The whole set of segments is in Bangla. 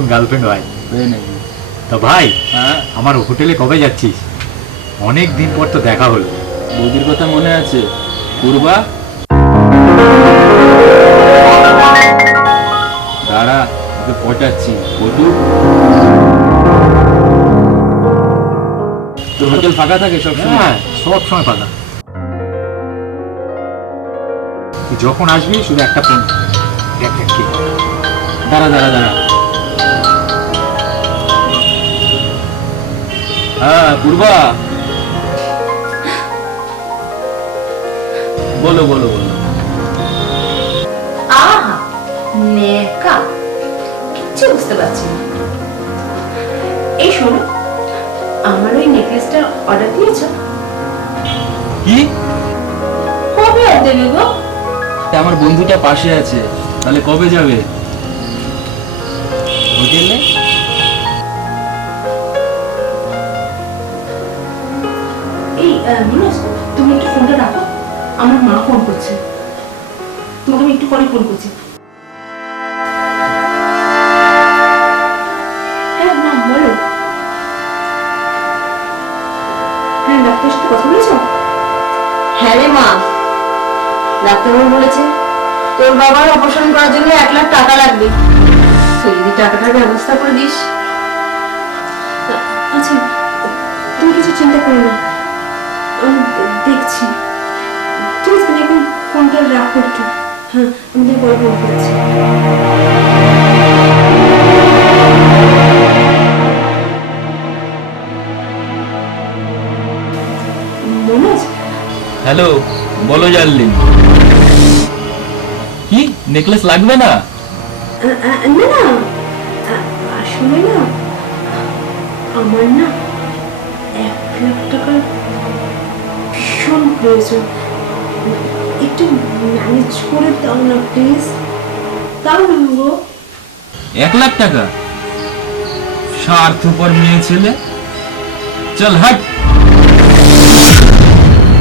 নতুন গার্লফ্রেন্ড ভাই তা ভাই হ্যাঁ? আমার হোটেলে কবে যাচ্ছিস? অনেক দিন পর তো দেখা হলো। বৌদির কথা মনে আছে? পূর্বা? দাঁড়া ওকে পচাচ্ছি কটু তোর হোটেল ফাঁকা থাকে সব হ্যাঁ সব সময় পাতা তুই যখন আসবি শুধু একটা ফোন দেখ দেখ দাঁড়া দাঁড়া দাঁড়া। হ্যাঁ পূর্বা। বলো বলো বলো। আহা নেকা। কিচ্ছু বুঝতে পারছি না। এই শোনো আমার ওই নেকলেসটার অর্ডার দিয়েছ? কি? কবে আর দেবে গো? আমার বন্ধুটা পাশে আছে তাহলে কবে যাবে? হোটেলে? এই তুমি একটু ফোনটা রাখো। আমার মা ফোন করছে। তোমাকে আমি একটু পরে ফোন করছি। হ্যাঁ মা বলো। হ্যাঁ ডাক্তারের সাথে কথা বলেছ? হ্যাঁ রে মা। ডাক্তারবাবু বলেছে তোর বাবার অপারেশন করার জন্য এক লাখ টাকা লাগবে। তুই যদি টাকাটার ব্যবস্থা করে দিস। আচ্ছা তুমি কিছু চিন্তা করো না। ফোনটা হ্যাঁ আমি তোমাকে পরে ফোন করছি মনোজ? হ্যালো বলো জানলিন কি নেকলেস লাগবে না? না না আসলে না আমার না এক লাখ টাকার ভীষণ প্রয়োজন। ম্যানেজ করে দাও না প্লিজ দাও না গো এক লাখ টাকা। স্বার্থপর মেয়ে ছেলে। চল হাট।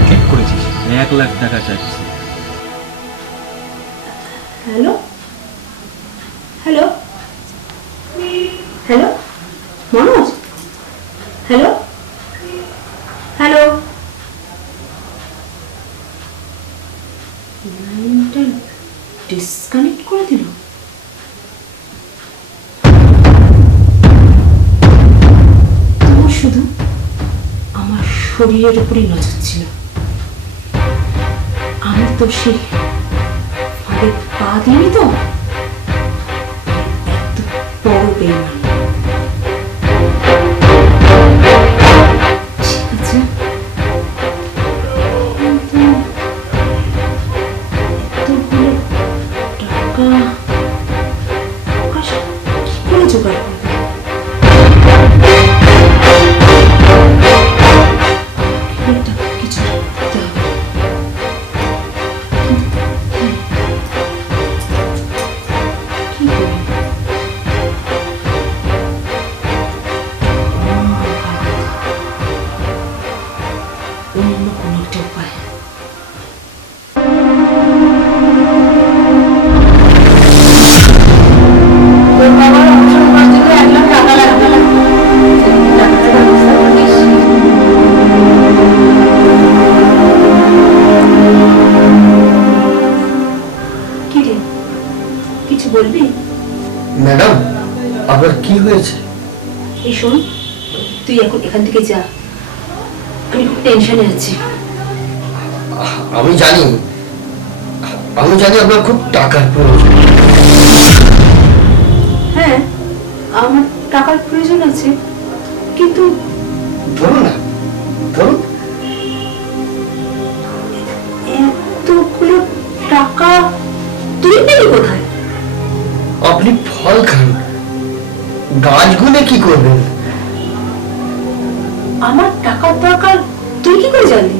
ঠিক করেছিস এক লাখ টাকা চাচ্ছি hello? Hello? Hello? Manoj hello hello লাইনটা ডিসকানেক্ট করে দিল শুধু আমার শরীরের উপরই নজর ছিল। আমি তো সে পা দিইনি তো? এত বড় বেইমান। ম্যাডাম আপনার কি হয়েছে? এই শোন তুই এখন এখান থেকে যা। আমি খুব টেনশনে আছি। আমি জানি আমি জানি আপনার খুব টাকার প্রয়োজন। হ্যাঁ আমার টাকার প্রয়োজন আছে কিন্তু ধরুন না। গুনে কি করবেন আমার টাকার দরকার তুই কি করে জানলি?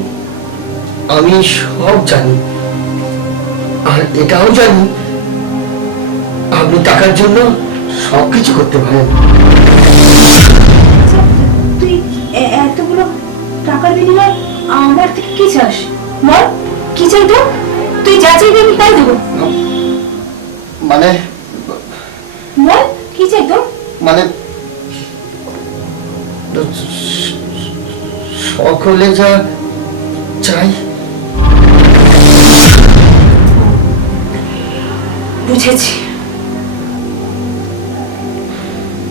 আমি সব জানি। আর এটাও জানি আপনি টাকার জন্য সবকিছু করতে পারেন। আচ্ছা, তুই এ- এতগুলো টাকার বিনিময়ে আমার থেকে কি চাস? বল কি চাই তো তুই যা চাইবি আমি তাই দেবো। মানে? বল কি চাই তোর? মানে সকলে যা চাই বুঝেছি।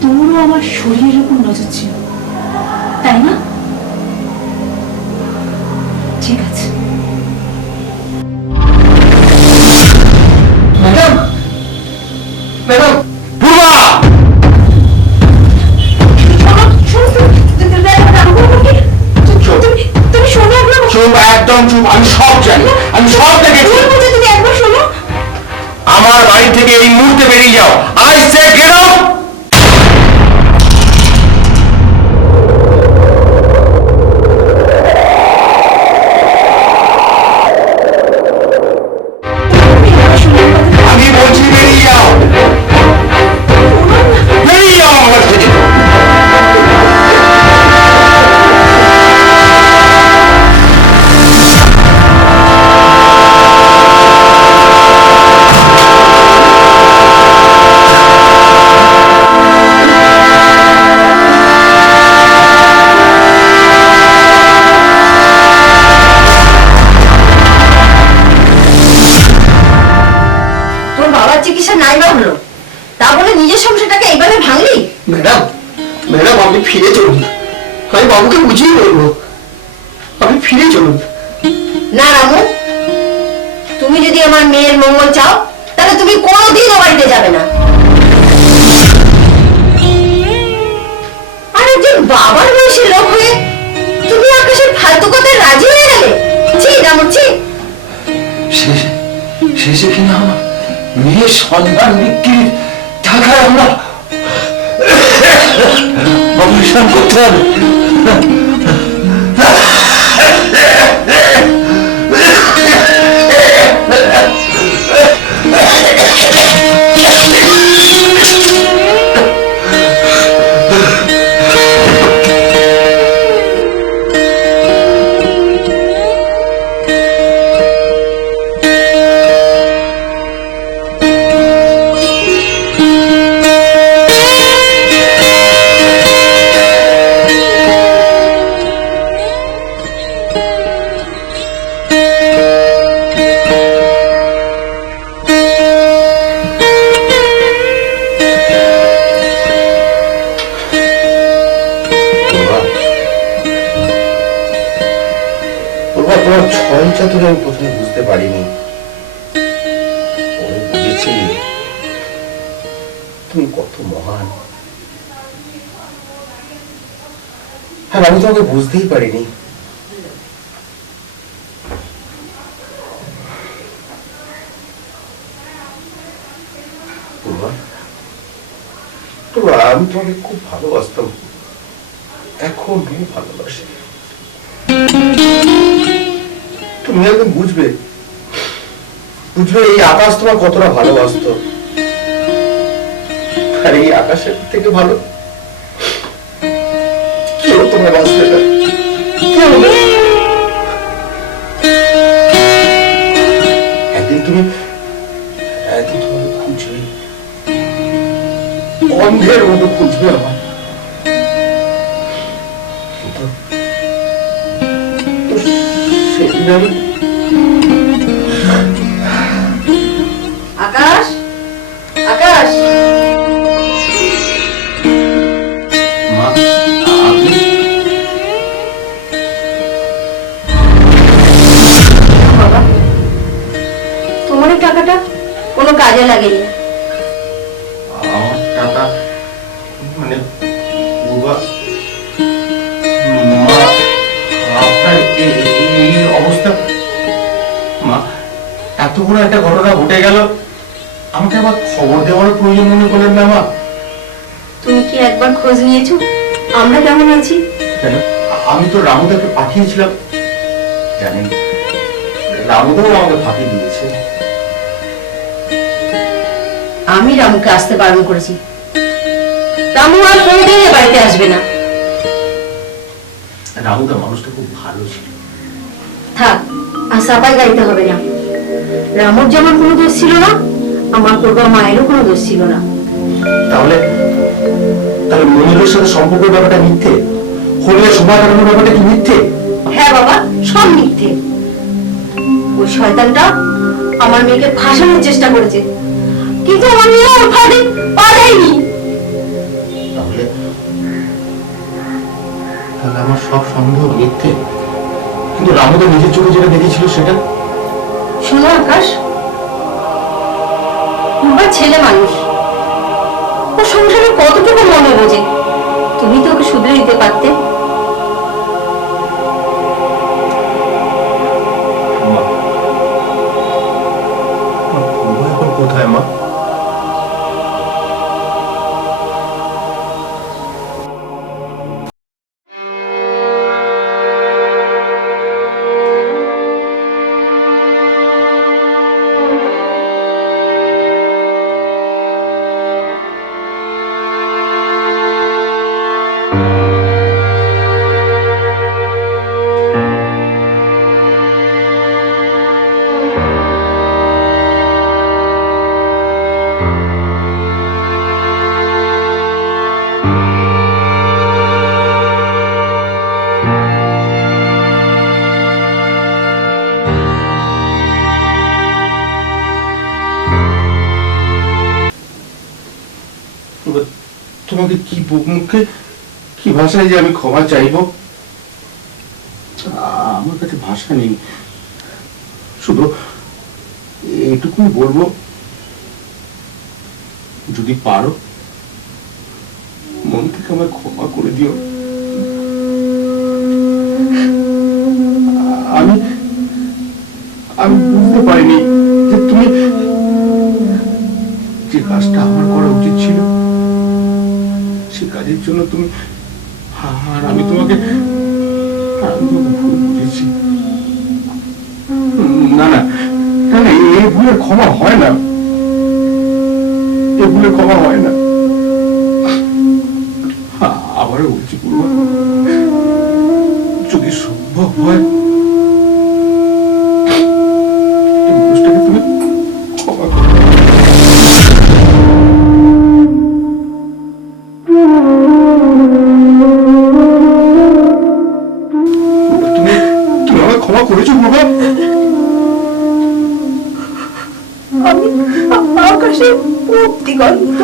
তোরও আমার শরীরের উপর নজর ছিল তাই না? চুপ আমি সব জানি আমি সব দেখেছি। তুমি বলছো তুমি একবার শোনো। আমার বাড়ি থেকে এই মুহূর্তে বেরিয়ে যাও। আই সে গেট আউট বাবার চিকিৎসা নাই বা হলো? তা বলে নিজের সংসারটাকে এইভাবে ভাঙলি? ম্যাডাম ম্যাডাম আপনি ফিরে চলুন। আমি বাবুকে বুঝিয়ে বলব। আপনি ফিরে চলুন। না রামু তুমি যদি আমার মেয়ের মঙ্গল চাও তাহলে তুমি কোনোদিন ও বাড়িতে যাবে না। আর একজন বাবার বয়সী লোক হয়ে তুমি আকাশের ফালতু কথায় রাজি হয়ে গেলে? ছি রামু ছি। শেষে শেষে কিনা আমার মেয়ের সন্ধান বিক্রির টাকায় আমরা অপারেশন করতে হবে তোমার ছয় চাতুরে আমি প্রথমে বুঝতে পারিনি। তুমি কত মহান। আর আমি তোমাকে বুঝতেই পারিনি। আমি তোমাকে খুব ভালোবাসতাম। এখনও ভালোবাসি। তুমি একদিন বুঝবে। বুঝবে এই আকাশ তোমার কতটা ভালোবাসতো। আর এই আকাশের থেকে ভালো। কেউ তোমার বাঁচবে না তুমি খুঁজবে। অন্ধের মতো খুঁজবে আমার আমি আকাশ? আকাশ? মা আপনি? বাবা তোমার এই টাকাটা কোনো কাজে লাগেনি। এত একটা ঘটনা ঘটে গেল। আমাকে আবার খবর দেওয়ার প্রয়োজন মনে করলেন না মা। তুমি কি একবার খোঁজ নিয়েছো? আমরা কেমন আছি? কেন? আমি তো রামুদাকে পাঠিয়েছিলাম। জানেন রামুদাও আমাকে ফাঁকি দিয়েছে। আমি রামুকে আসতে বারণ করেছি। রামু আর কোনোদিন বাড়িতে আসবে না। রামুদা মানুষটা খুব ভালো ছিল। থাক আর সাপাই গাইতে হবে না। রামুর যেমন কোনো দোষ ছিল না? আমার করবা মায়েরও কোনো দোষ ছিল না। তাহলে তাহলে মনিরের সাথে সম্পর্কের ব্যাপারটা মিথ্যে? হলিয়া সময় কাটানোর ব্যাপারটা কি মিথ্যে? হ্যাঁ বাবা সব মিথ্যে। ওই শয়তানটা আমার মেয়েকে ফাঁসানোর চেষ্টা করেছে। কিন্তু আমার মেয়ে ওর ফাঁদে পা দেয়নি। তাহলে তাহলে আমার সব সন্দেহ মিথ্যে? কিন্তু রামু তো নিজের চোখে যেটা দেখেছিল সেটা? শোনো আকাশ। আমার ছেলে মানুষ। ও সংসারে কতটুকু মনে বোঝে তুমি তো ওকে শুধরে দিতে পারতে। তোমাকে কি মুখে কি ভাষায় যে আমি ক্ষমা চাইব? আমার কাছে ভাষা নেই। শুধু এইটুকুই বলব, যদি পারো, মন থেকে আমায় ক্ষমা করে দিও। আমি আমি বুঝতে পারিনি যে তুমি যে কাজটা আমার করা উচিত ছিল। কাজের জন্য তুমি আর আমি তোমাকে না না না এই- ভুলের ক্ষমা হয় না। এ ভুলের ক্ষমা হয় না। আবারও বলছি, পূর্বা, যদি সম্ভব হয় আকাশের পূব দিগন্ত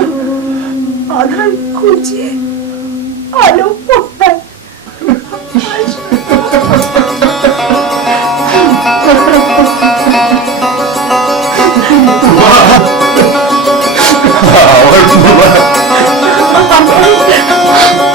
আধার খুঁজে আলো কোথায় আমার বাবা।